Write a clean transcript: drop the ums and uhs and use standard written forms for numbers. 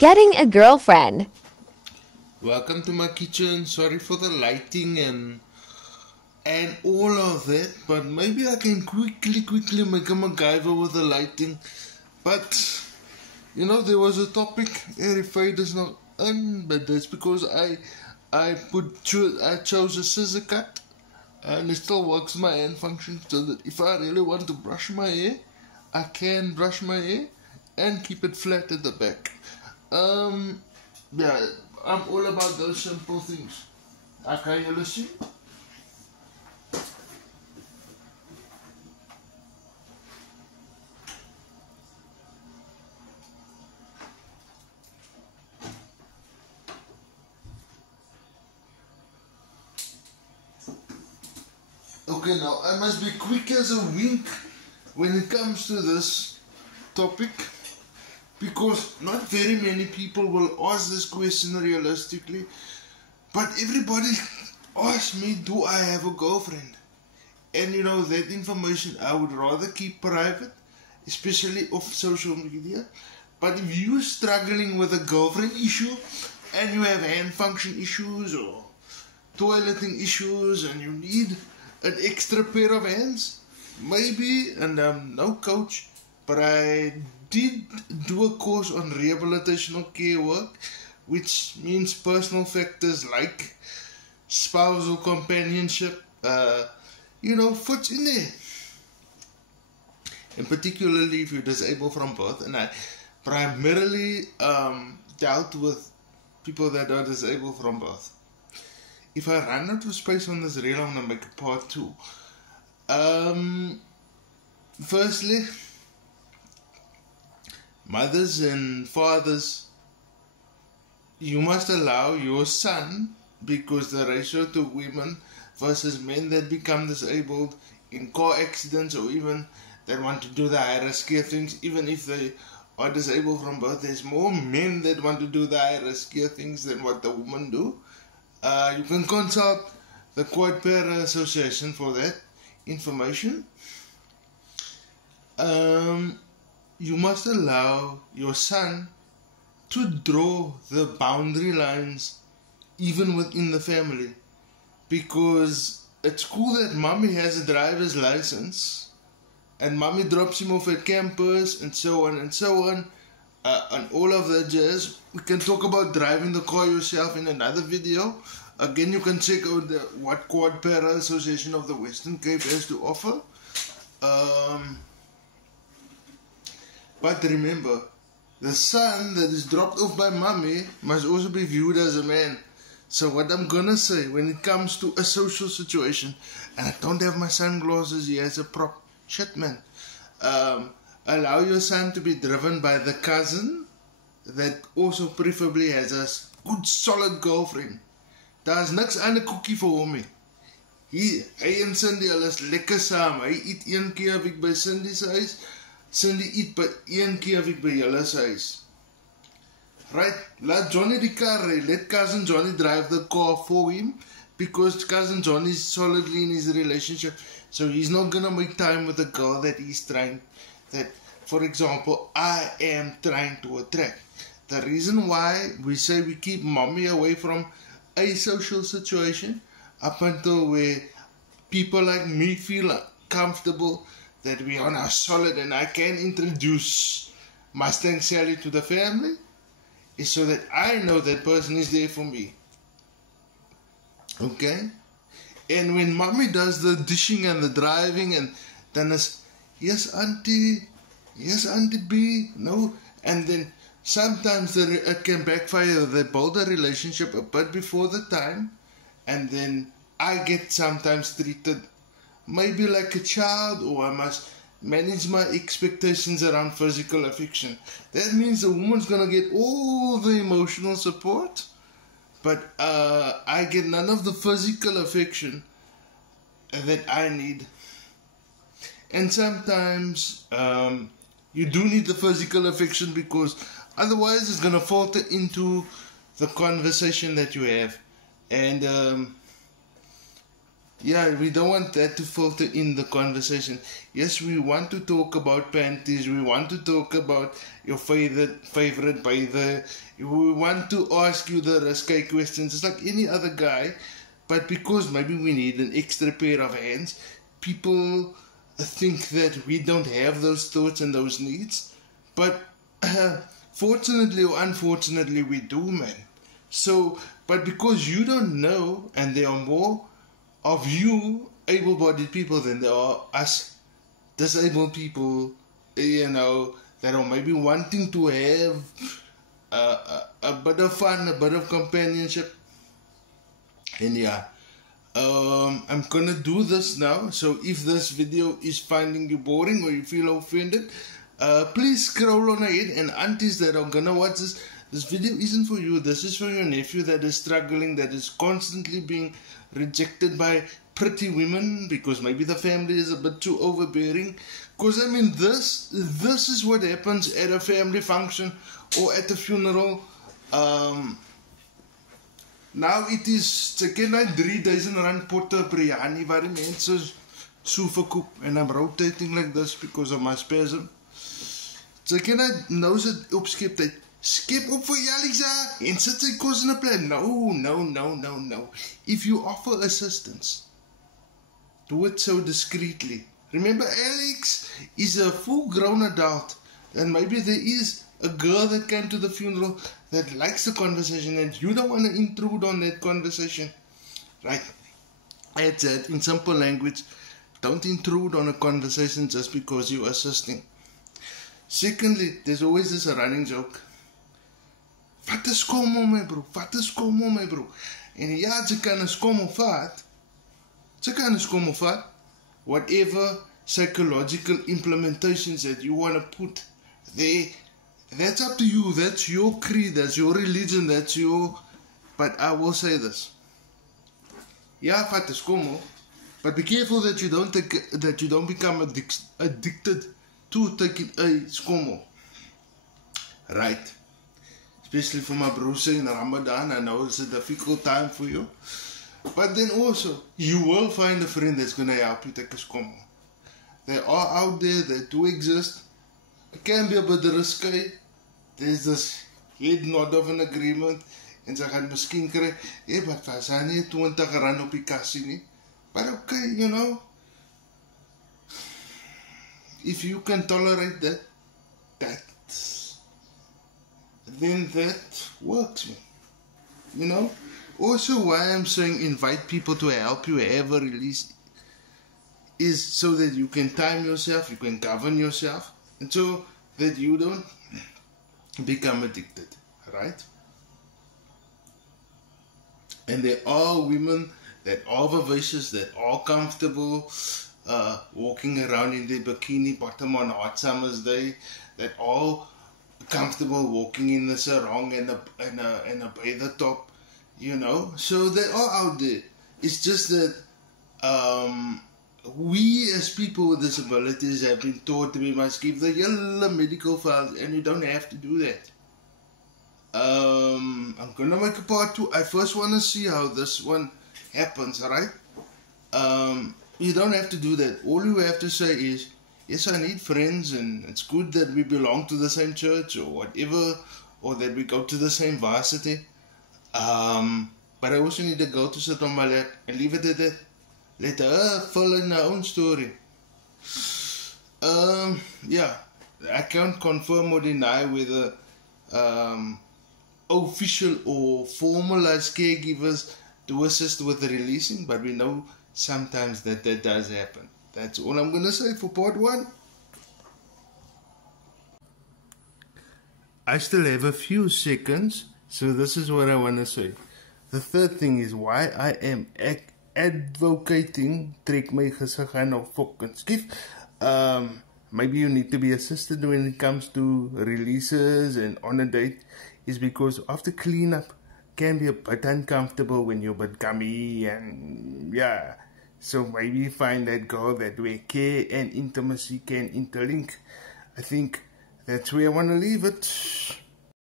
Getting a girlfriend. Welcome to my kitchen. Sorry for the lighting and all of that, but maybe I can quickly make a MacGyver with the lighting. But there was a topic. Fade is not on, but that's because I chose a scissor cut, and it still works my hand function, so that if I really want to brush my hair, I can brush my hair and keep it flat at the back. Yeah, I'm all about those simple things. Okay, you listen? Okay, now I must be quick as a wink when it comes to this topic, because not very many people will ask this question realistically, but everybody asks me, do I have a girlfriend? And that information I would rather keep private, especially off social media. But if you're struggling with a girlfriend issue and you have hand function issues or toileting issues and you need an extra pair of hands, maybe, and I'm no coach, but I did do a course on rehabilitational care work, which means personal factors like spousal companionship, fits in there. And particularly if you're disabled from birth, and I primarily dealt with people that are disabled from birth. If I run out of space on this reel, I'm going to make a part 2. Firstly, mothers and fathers, you must allow your son, because the ratio to women versus men that become disabled in car accidents or even that want to do the high risk things, even if they are disabled from birth, there's more men that want to do the high risk things than what the women do. You can consult the Quad Para Association for that information. You must allow your son to draw the boundary lines even within the family, because it's cool that mommy has a driver's license and mommy drops him off at campus and so on and so on, and all of that jazz. We can talk about driving the car yourself in another video. Again, you can check out what Quad Para Association of the Western Cape has to offer. But remember, the son that is dropped off by mommy must also be viewed as a man. So what I'm gonna say when it comes to a social situation, and I don't have my sunglasses here as a prop, shit man, allow your son to be driven by the cousin that also preferably has a good solid girlfriend. Daar's niks aan 'n koekie vir hom nie. Hy en Cindy, hulle is lekker saam. Hy eet 1 keer 'n week by Cindy se huis. Cindy eet by 1 keer 'n week by julle se huis. Right, let Johnny the car ry. Let cousin Johnny drive the car for him, because cousin Johnny is solidly in his relationship, so he's not gonna make time with a girl that for example, I am trying to attract. The reason why we say we keep mommy away from a social situation up until where people like me feel comfortable that we are now solid and I can introduce Mustang Sally to the family, is so that I know that person is there for me. Okay? And when mommy does the dishing and the driving, and then it's, yes auntie B, no, and then sometimes it can backfire. They build a relationship a bit before the time, and then I get sometimes treated maybe like a child, or I must manage my expectations around physical affection. That means the woman's gonna get all the emotional support, but I get none of the physical affection that I need. And sometimes you do need the physical affection, because otherwise it's gonna falter into the conversation that you have. And yeah, we don't want that to filter in the conversation. Yes, we want to talk about panties. We want to talk about your favorite by the. We want to ask you the risky questions. It's like any other guy, but because maybe we need an extra pair of hands, people think that we don't have those thoughts and those needs. But fortunately or unfortunately, we do, man. So, but because you don't know, and there are more of you able-bodied people than there are us disabled people, you know, that are maybe wanting to have a bit of fun, a bit of companionship. And yeah, I'm gonna do this now. So if this video is finding you boring or you feel offended, please scroll on ahead. And aunties that are gonna watch this video isn't for you. This is for your nephew that is struggling, that is constantly being rejected by pretty women because maybe the family is a bit too overbearing. Because I mean, this is what happens at a family function or at a funeral. Now it is chicken like 3,000 rand potte biryani waar die mense so verkoop, and I'm rotating like this because of my spasm. Chicken nou is dit op skeptyd. Skep op vir Jalisa en sit sy kos in 'n plek. No. If you offer assistance, do it so discreetly. Remember, Alex is a full-grown adult, and maybe there is a girl that came to the funeral that likes the conversation, and you don't want to intrude on that conversation, right? I said in simple language, don't intrude on a conversation just because you're assisting. Secondly, there's always this running joke. Wat is skommel my bro? Wat is skommel my bro? En ja, jy kan 'n skommel vat. Jy kan 'n skommel vat. Whatever psychological implementations that you want to put there, that's up to you. That's your creed, that's your religion, that's your... But I will say this. Ja, vat 'n skommel. But be careful that you don't become addicted to taking a skommel. Right. Especially for my broers in Ramadan, I know it's a difficult time for you. But then also, you will find a friend that's going to help you take a skommel. They are out there, they do exist. It can be a bit risky. There's this head nod of an agreement. En sy gaan miskien kry, but was hy nie 20 rand op die kassie nie. But okay, you know, if you can tolerate that, then that works, man. You know? Also, why I'm saying invite people to help you have a release is so that you can time yourself, you can govern yourself, and so that you don't become addicted, right? And there are women that are vivacious, that are comfortable walking around in their bikini bottom on a hot summer's day, that are comfortable walking in the sarong and a bather top, you know. So they are out there. It's just that we as people with disabilities have been taught we must give the yellow medical files, and you don't have to do that. I'm gonna make a part 2. I first want to see how this one happens, alright? You don't have to do that. All you have to say is, yes, I need friends, and it's good that we belong to the same church or whatever, or that we go to the same varsity. But I also need a girl to sit on my lap and leave it at that. Let her fill in her own story. Yeah, I can't confirm or deny whether official or formalized caregivers do assist with the releasing, but we know sometimes that does happen. That's all I'm going to say for part 1. I still have a few seconds, so this is what I want to say. The third thing is why I am advocating trek my gesig aan of fucking skief. Maybe you need to be assisted when it comes to releases and on a date, is because after cleanup can be a bit uncomfortable when you're a bit gummy, and yeah. So maybe find that girl that where care and intimacy can interlink. I think that's where I want to leave it.